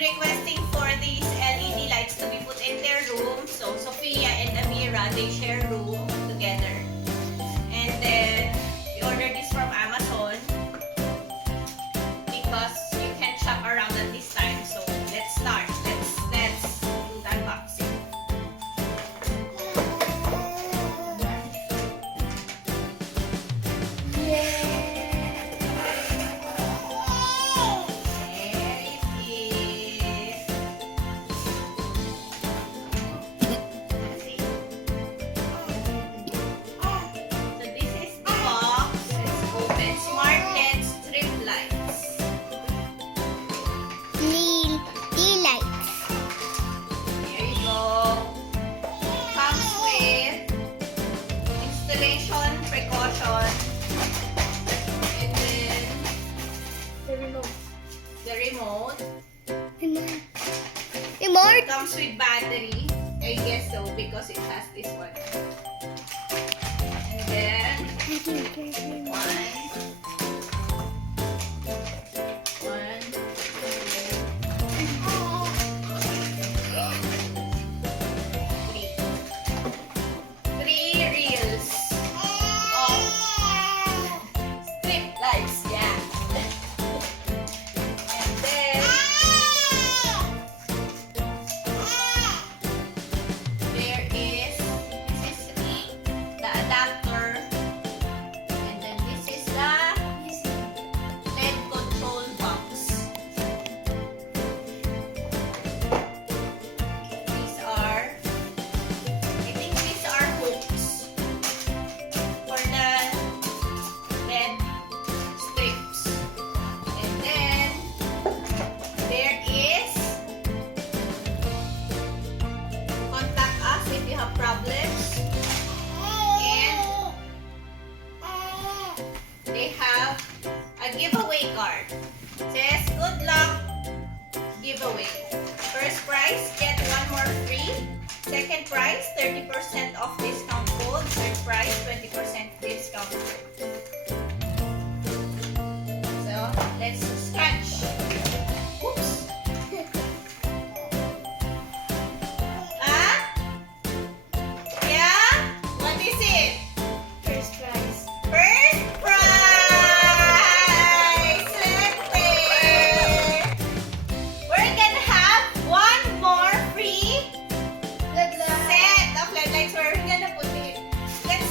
requesting for these LED lights to be put in their room. So Sophia and Amira, they share room together. And then we ordered this from Amazon because you can shop around at this time. So let's start. Let's do the unboxing. It comes with battery. I guess so because it has this one. And then three reels of strip lights. Yeah. And then there is the adapter, and then this is the LED control box. These are, I think these are hooks for the LED strips. And then there is contact us if you have problems. And they have a giveaway card. Says good luck giveaway. First prize, get one more free. Second prize, 30% off discount code. Third prize, 20% discount code. So let's scratch. Oops. Yeah? What is it? First prize. First prize! Swerte! We're gonna have one more free set of LED lights. Where we're gonna put it. Let's,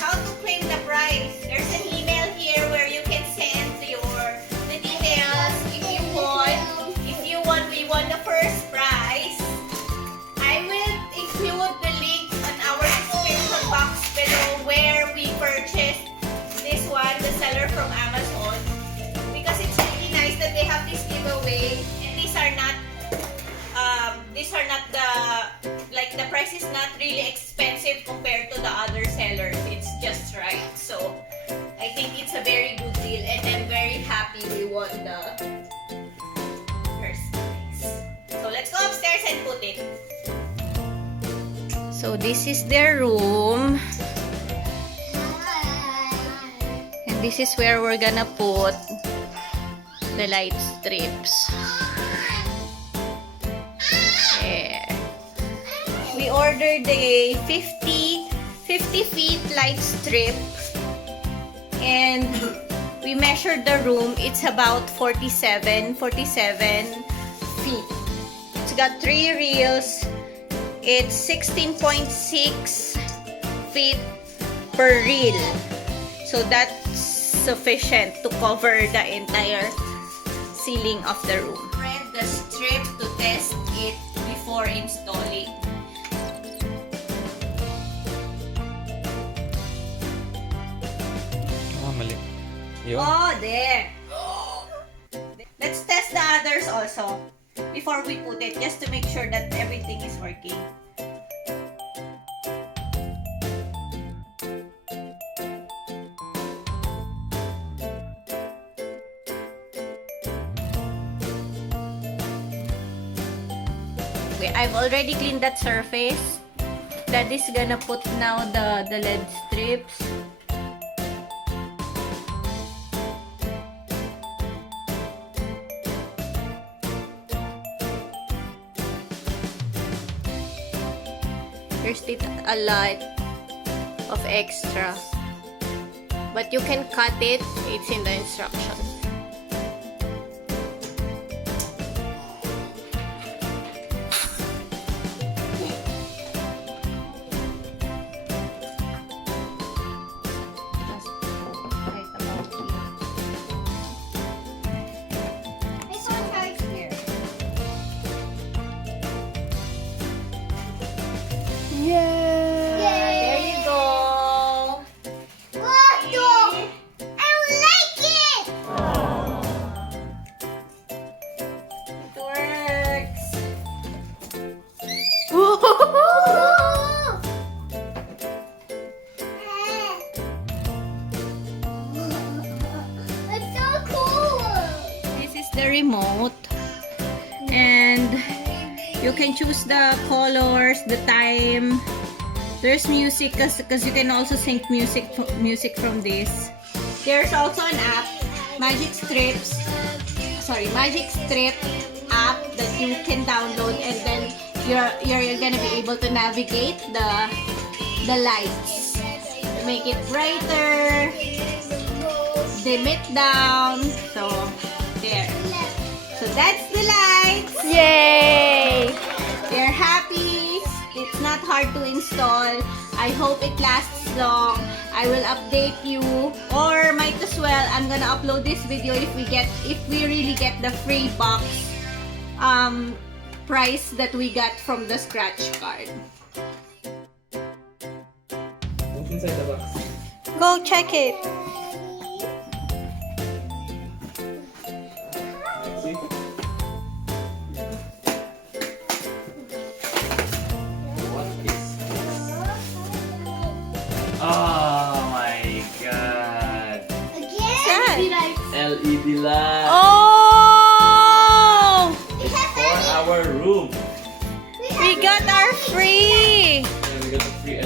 how to claim the prize. There's an email here where you can send the details. If you won, we won the first prize. I will include the link on our description box below where we purchased this one, the seller from Amazon, because it's really nice that they have this giveaway, and these are not the price is not really expensive compared to the other sellers. It's just right. So I think it's a very good deal, and I'm very happy we won the first prize. So let's go upstairs and put it. So this is their room, and this is where we're gonna put the light strips. There. We ordered a 50 feet light strip, and we measured the room. It's about 47 feet. It's got 3 reels. It's 16.6 feet per reel. So that's sufficient to cover the entire ceiling of the room. Spread the strip to test it before installing. Oh, mali. Yun. Oh, there. Let's test the others also before we put it, just to make sure that everything is working. Okay, I've already cleaned that surface. Daddy's gonna put now the LED strips. There's a lot of extra. But you can cut it. It's in the instructions. There you go. It works. It's so cool. This is the remote. And you can choose the colors, the time. There's music because you can also sync music from this. There's also an app, Magic Strip app that you can download, and then you're gonna be able to navigate the lights, make it brighter, dim it down. So there. So that's the lights. Yay! They're happy. It's not hard to install. I hope it lasts long. I will update you, or might as well I'm gonna upload this video if we really get the free box price that we got from the scratch card. What's inside the box? Go check it. Let's see. What is this? Oh my god. Again? LED light. Oh! It's for our room. We got our free. And we got a free